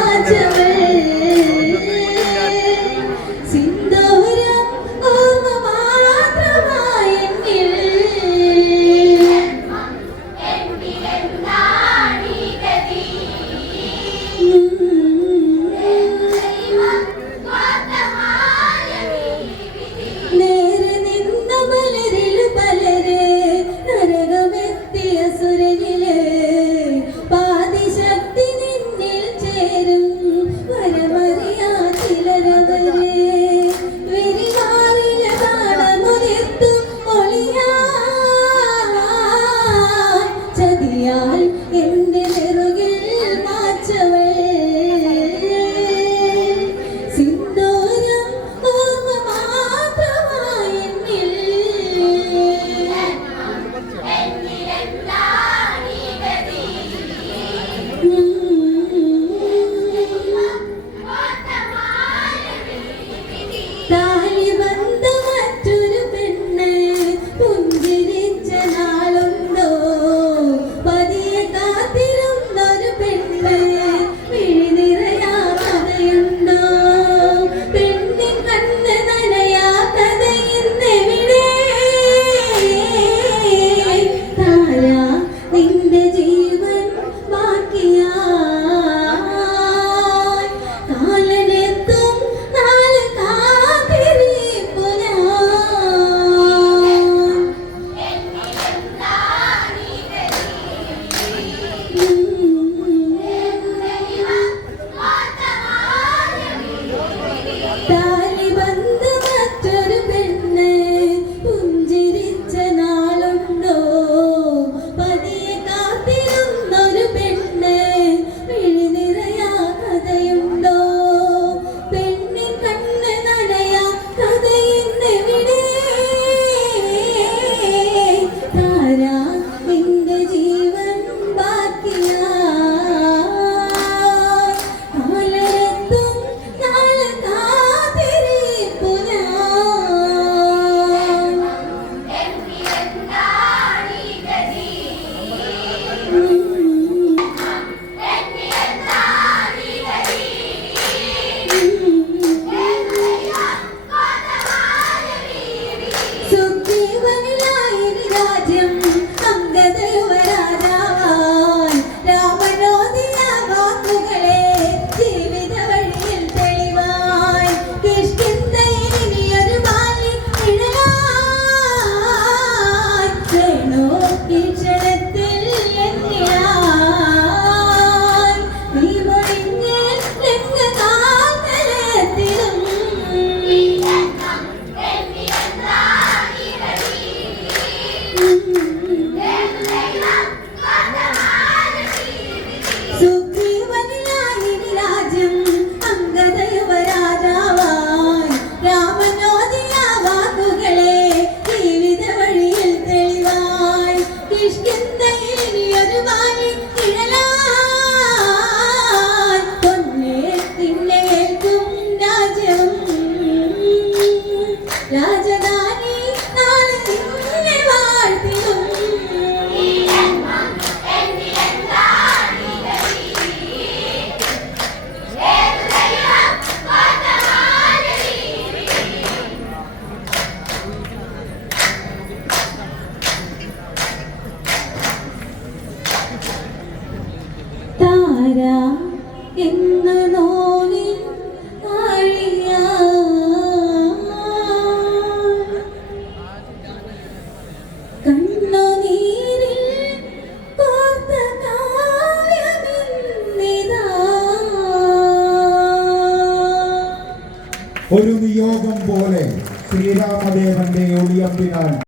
い。ഒരു നിയോഗം പോലെ ശ്രീരാമദേവന്റെ ഒളിയമ്പിനാൽ